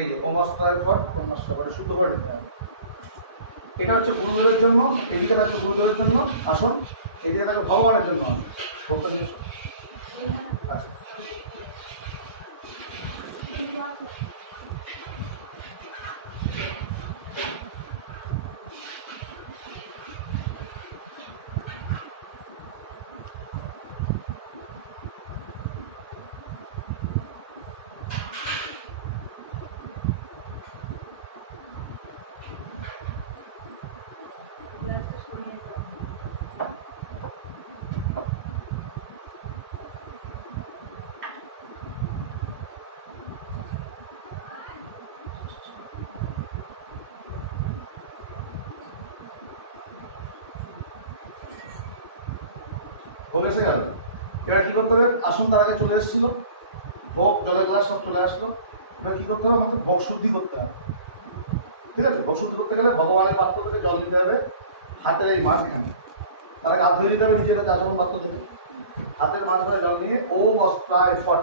এই যে ওমস্তায় ফট ওমস্তা করে শুদ্ধ করে নিতে হবে। এটা হচ্ছে গুরুদেবের জন্য, এদিকে থাকবে গুরুদেবের জন্য আসন, এদিকে থাকবে ভগবানের জন্য আসন। আচ্ছা এসে গেল। এবার কি করতে হবে, আসন তার আগে চলে এসেছিল, ভোগ জলের গ্লাস সব চলে আসলো। এবার কি করতে হবে, আমাকে ভোগ শুদ্ধি করতে হবে। ঠিক আছে, ভোগ শুদ্ধি করতে গেলে ভগবানের পাত্র থেকে জল নিতে হবে, হাতের এই মাছ এখানে তার আগে হাত ধুয়ে নিতে হবে নিজের যাচন পাত্র থেকে। হাতের মাঝখানে জল নিয়ে ও বস্ত্রায় ফট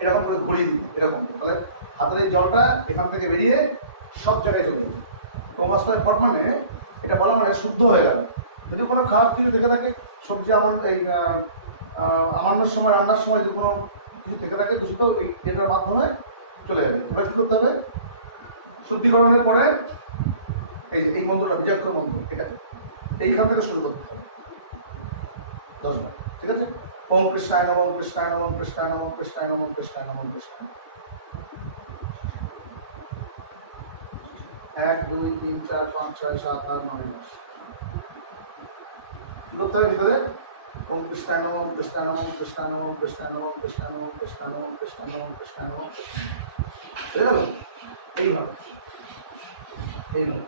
এরকম করে ঘুরিয়ে দিতে, এরকম তাহলে হাতের এই জলটা এখান থেকে বেরিয়ে সব জায়গায় চলে যাবে। ও বস্ত্রায় ফট মানে এটা বলা মানে শুদ্ধ হয়ে গেল। যদি কোনো খারাপ কিছু থেকে থাকে, সবজি এই আমান্নর সময় রান্নার সময় যদি কোনো কিছু থেকে থাকে দূষিত, এটার মাধ্যমে চলে যাবে। এবার কি করতে হবে, শুদ্ধিকরণের পরে এই মন্ত্রটা বিজাক্ষর মন্ত্র, এটা এইখান থেকে শুরু করতে হবে 10 বার। ঠিক আছে, ওম কৃষ্ণায় নমঃ, ওম কৃষ্ণায় নমঃ, কৃষ্ণায় নমঃ, কৃষ্ণায় নমঃ, কৃষ্ণায় নমঃ, কৃষ্ণায়। 1 2 3 4 5 6 7 8 9 10 কি করতে হবে ভিতরে, ওম কৃষ্ণায় নমঃ, কৃষ্ণায় নমঃ, কৃষ্ণায় নমঃ, কৃষ্ণায় নমঃ, কৃষ্ণায় নমঃ, কৃষ্ণায় নমঃ, কৃষ্ণায় নমঃ, কৃষ্ণায় নমঃ। ঠিক আছে, এইভাবে এইভাবে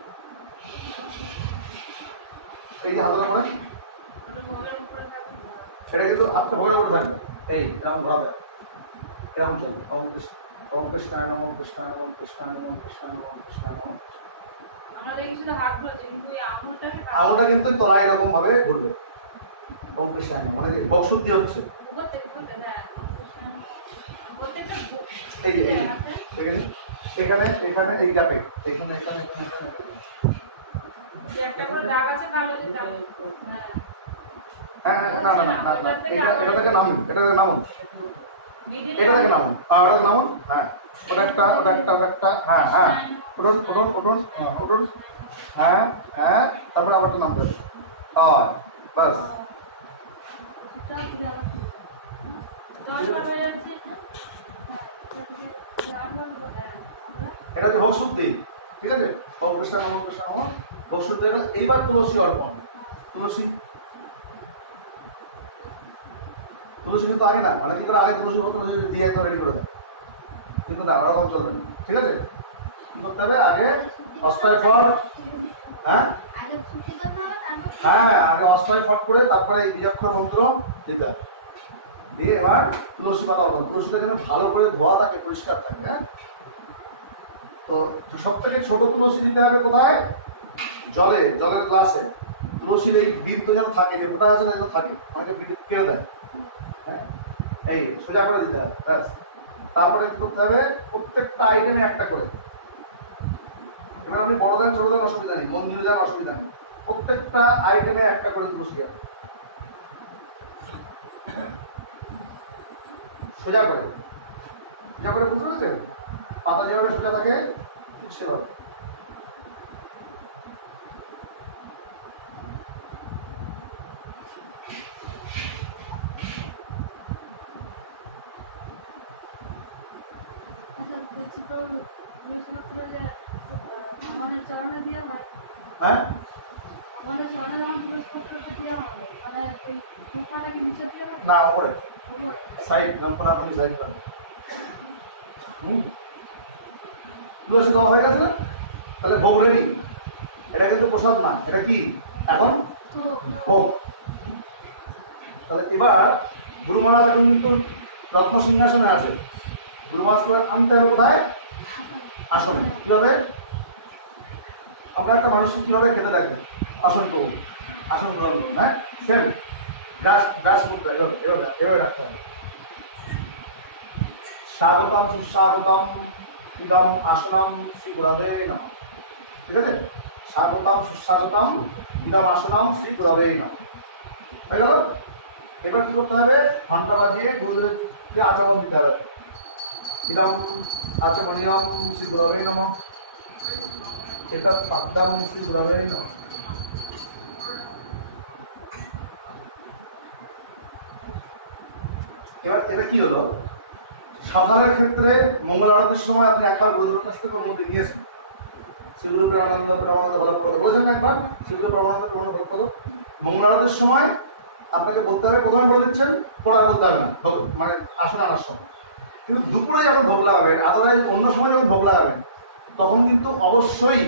এই যে হাতটা করে সেটা কিন্তু আপনি ভোগের উপরে থাকবে, এই এরকম ঘোরাবে, এরকম চলবে। ওম কৃষ্ণ, ওম কৃষ্ণায় নমঃ, কৃষ্ণায় নমঃ, কৃষ্ণায় নমঃ, কৃষ্ণায় নমঃ, কৃষ্ণায় নমঃ। আঙুলটা কিন্তু তোলা এরকম ভাবে করবে। ওম কৃষ্ণায় মানে ভোগ শুদ্ধি হচ্ছে। এই যে এখানে এখানে এই গ্যাপে এখানে এখানে এখানে এখানে একটা করে দাগ আছে কালো যেটা। হ্যাঁ না না না না এটা থেকে নামুন, এটা থেকে নামুন, এটা থেকে নামুন, ওটা নামুন। হ্যাঁ ওটা একটা হ্যাঁ হ্যাঁ উঠুন উঠুন উঠুন উঠুন, হ্যাঁ হ্যাঁ তারপরে আবার তো নামতে হবে। বাস এটা হচ্ছে ভোগ শুদ্ধি। ঠিক আছে, ওম কৃষ্ণায় নমঃ, কৃষ্ণায় নমঃ, ভোগ শুদ্ধি। এইবার তুলসী অর্পণ। তুলসী কিন্তু আগে না, মানে কি করে আগে তুলসী পত্র দিয়ে তো রেডি করে দেয়, কিন্তু না ওরকম চলবে না। ঠিক আছে, কি করতে হবে, আগে অস্ত্রায় ফট, হ্যাঁ হ্যাঁ আগে অস্ত্রায় ফট করে তারপরে এই বিজাক্ষর মন্ত্র দিতে হবে, দিয়ে এবার তুলসী পাতা অর্পণ। তুলসীটা যেন ভালো করে ধোয়া থাকে, পরিষ্কার থাকে। হ্যাঁ, তো সব থেকে ছোট তুলসী দিতে হবে কোথায়, জলে, জলের গ্লাসে। তুলসীর এই বীজ যেন থাকে, যে ফোটা আছে যেন থাকে, অনেকে কেড়ে দেয়। হ্যাঁ, এই সোজা করে দিতে হবে, ব্যাস। তারপরে কি করতে হবে, প্রত্যেকটা আইটেমে একটা করে। এবার আপনি বড় দেন ছোট দেন অসুবিধা নেই, মন্দিরে যান অসুবিধা নেই, প্রত্যেকটা আইটেমে একটা করে তুলসী আছে, সোজা করে। সোজা করে বুঝতে পেরেছেন, পাতা যেভাবে সোজা থাকে সেভাবে। হ্যাঁ না ওপরে সাইড নাম করে আপনি সাইড করেন। তুলসী দেওয়া হয়ে গেছে না, তাহলে ভোগ রেডি। এটা কিন্তু প্রসাদ না, এটা কি এখন ভোগ। তাহলে এবার গুরু মহারাজ এখন কিন্তু রত্ন সিংহাসনে আছে, গুরু মহারাজকে আনতে হবে কোথায়, আসনে। কিভাবে আমরা একটা মানুষকে কিভাবে খেতে থাকি, আসন করবো, আসন গ্রহণ করুন। হ্যাঁ সেম ব্রাশ মুদ্রা এভাবে এভাবে এভাবে রাখতে হবে। স্বাগতম সুস্বাগতম ইদম আসনম শ্রী গুরবে নমঃ। ঠিক আছে, স্বাগতম সুস্বাগতম ইদম আসনম শ্রী গুরবে নমঃ। হয়ে গেল। এবার কি করতে হবে, ঘন্টা বাজিয়ে গুরুদেবকে আচমন দিতে হবে। ইদম আচমনিয়ম শ্রী গুরবে নমঃ, এটা পাদ্দাম শ্রী গুরবে নমঃ। এবার এটা কি হলো, সাধারণের ক্ষেত্রে মঙ্গল আরতির সময় আপনি একবার গুরুদেবের কাছ থেকে অনুমতি নিয়েছেন, শ্রীগুরু প্রেমানন্দ প্রেমানন্দ বলার পরে বলেছেন না একবার শ্রীগুরু প্রেমানন্দ প্রেমানন্দ ভোগ করো। মঙ্গল আরতির সময় আপনাকে বলতে হবে, প্রথমে বলে দিচ্ছেন, পরে আর বলতে হবে না, মানে আসনে আনার সময়। কিন্তু দুপুরে যখন ভোগ লাগাবেন, আদরায় অন্য সময় যখন ভোগ লাগাবেন, তখন কিন্তু অবশ্যই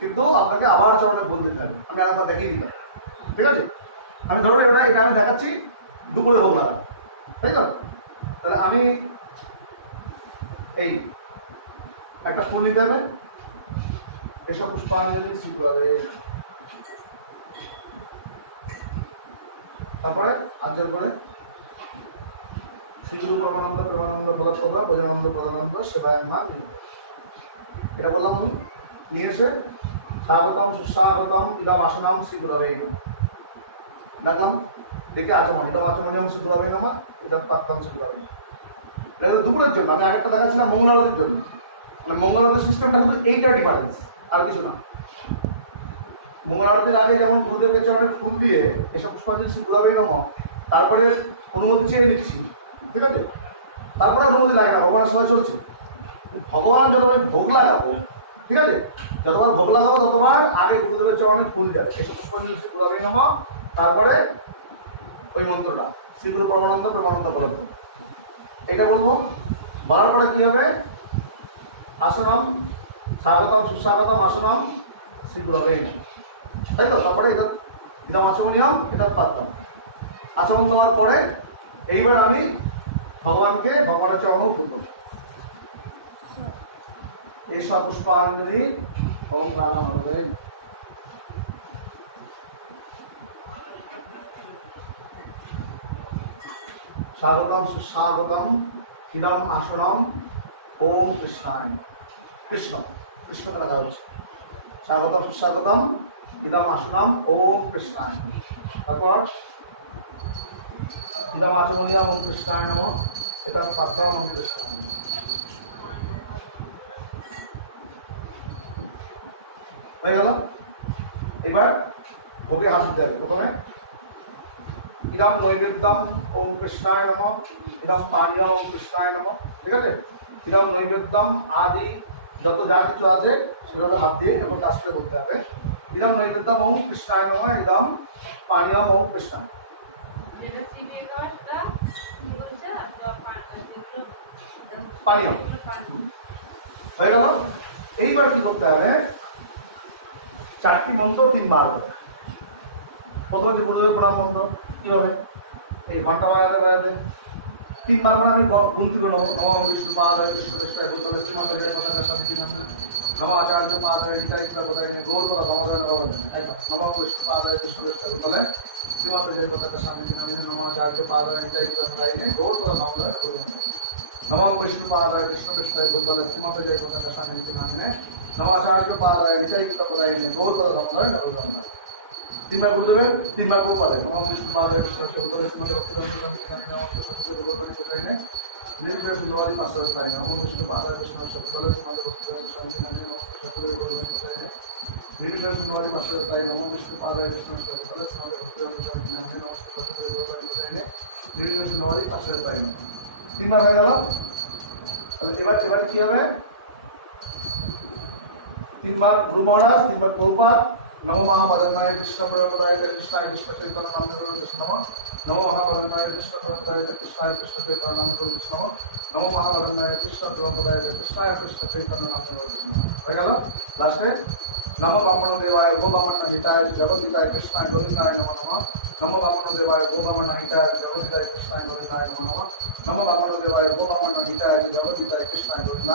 কিন্তু আপনাকে আবার চরণে বলতে হবে। আমি আরেকবার দেখিয়ে দিলাম, ঠিক আছে। আমি ধরুন এটা আমি দেখাচ্ছি দুপুরে ভোগ লাগাবো, তাই তো? তাহলে আমি এই একটা ফুল নিতে হবে, এসব পুষ্পাঞ্জলি শিখতে হবে। তারপরে আঞ্চল করে শ্রীগুরু প্রেমানন্দ প্রেমানন্দ বলাৎপদ বৈজানন্দ প্রদানন্দ সেবায় মা, এটা বললাম। আমি নিয়ে এসে স্বাগতম সুস্বাগতম ইদম আসনম শ্রী গুরবে নমঃ ডাকলাম, দেখে আচমন ইদম আচমনিয়ম শ্রী গুরবে নমঃ, এটা পাদ্দাম শ্রী গুরবে নমঃ। এটা দুপুরের জন্য। আমি আরেকটা দেখাচ্ছিলাম মঙ্গল আরতির জন্য। মানে মঙ্গল আরতির সিস্টেমটা শুধু এইটা ডিফারেন্স, আর কিছু না। মঙ্গল আরতির আগে যেমন গুরুদেবকে চরণে ফুল দিয়ে এসব পুষ্পাঞ্জলি শ্রী গুরবে নমঃ, তারপরে অনুমতি চেয়ে নিচ্ছি, ঠিক আছে। তারপরে অনুমতি লাগে না, ভগবানের সবাই চলছে। ভগবান যতবার ভোগ লাগাবো, ঠিক আছে, যতবার ভোগ লাগাবো ততবার আগে গুরুদেবের চরণে ফুল যাবে, এসব পুষ্পাঞ্জলি শ্রী গুরবে নমঃ, তারপরে ওই মন্ত্রটা শ্রীগুরু প্রেমানন্দ প্রেমানন্দ বলে দেবো। এটা বলবো। বলার পরে কি হবে, আসনম স্বাগতম সুস্বাগতম আসনম শ্রী গুরবে নমঃ, তাই তো। তারপরে এটা ইদম আচমনিয়ম, এটা পাদ্দাম। আচমন দেওয়ার পরে এইবার আমি ভগবানের চরণ ফুল দেবো। এইসব পুষ্পাঞ্জলি ওম প্রাণায়াম হবে। স্বাগতম সুস্বাগতম ইদম আসনম ওম কৃষ্ণায়। কৃষ্ণ কৃষ্ণকে রাখা হচ্ছে। স্বাগতম সুস্বাগতম ইদম আসনম ওম কৃষ্ণায়। তারপর ইদম আচমনিয়ম ওম কৃষ্ণায় নমঃ, এটা পাদ্দাম ওম কৃষ্ণ। হয়ে গেল। এবার ভোগে হাত দিতে হবে। প্রথমে ইদম নৈবেদ্যম ওম কৃষ্ণায় নমঃ, ইদম পানীয়ম ওম কৃষ্ণায় নমঃ, ঠিক আছে। ইদম নৈবেদ্যম আদি যত যা কিছু আছে সেগুলো হাত দিয়ে এবং কাজটা করতে হবে। ইদম নৈবেদ্যম ওম কৃষ্ণায় নমঃ, ইদম পানীয়ম ওম কৃষ্ণায়। পানীয় হয়ে গেল। এইবার কি করতে হবে, চারটি মন্ত্র 3 বার করে। প্রথমে যে গুরুদেব প্রণাম মন্ত্র কি হবে, এই ঘন্টা বাজাতে বাজাতে 3 বার করে আমি গুনতি করে নেবো। নম বিষ্ণু পাদায় কৃষ্ণ কৃষ্ণায় ভূতলে শ্রীমন্ত জয় মন্ত্রের সাথে কি নাম, নম আচার্য পাদায় নিতাই কিনা বোধায় নেই গৌর কথা দামোদর নম বিষ্ণু পাদায় কৃষ্ণ কৃষ্ণায় ভূতলে শ্রীমন্ত জয় মন্ত্রের সামনে কি নাম, নম আচার্য পাদায় নিতাই কিনা বোধায় নেই গৌর কথা দামোদর নম বিষ্ণু পাদায় কৃষ্ণ কৃষ্ণায় ভূতলে শ্রীমন্ত জয় মন্ত্রের সামনে কি নাম, নম আচার্য পাদায় নিতাই কিনা বোধায় নেই গৌর কথা দামোদর। 3 বার গুরুদেবের 3 বার গৌর পাদায় নম বিষ্ণু পাদায় কৃষ্ণ কৃষ্ণায় ভূতলে শ্রীমন্ত নির্বিশেষ গুণবাদী পাঁচটা স্থায়ী নম বিষ্ণু পাদায় কৃষ্ণ কৃষ্ণায় নির্বিশেষ গুণবাদী পাঁচটা স্থায়ী নম বিষ্ণু পাদায় কৃষ্ণ নির্বিশেষ গুণবাদী পাঁচটা স্থায়ী। 3 বার হয়ে গেল। এবার কি হবে, 3 বার গুরু মহারাজ, 3 বার গৌরপাদ। নম মহাপদন্মায় কৃষ্ণ প্রেমদায় কৃষ্ণায় কৃষ্ণ চৈতন্য নাম কৃষ্ণ নম, নম মহাপদন্মায় কৃষ্ণ প্রেমদায় কৃষ্ণায় কৃষ্ণ চৈতন্য নাম কৃষ্ণ নম, নম মহাপদন্মায় কৃষ্ণ প্রেমদায় কৃষ্ণায় কৃষ্ণ চৈতন্য নাম কৃষ্ণ। হয়ে গেল। লাস্টে নম ব্রাহ্মণ দেবায় গো ব্রাহ্মণ হিতায় জগদ্গীতায় কৃষ্ণায় গোবিন্দায় নমঃ নমঃ, নম ব্রাহ্মণ দেবায় গো ব্রাহ্মণ হিতায় জগদ্গীতায় কৃষ্ণায় গোবিন্দায় নমঃ নমঃ, নম ব্রাহ্মণ দেবায় গো ব্রাহ্মণ হিতায় জগদ্গীতায় কৃষ্ণায় গোবিন্দায়।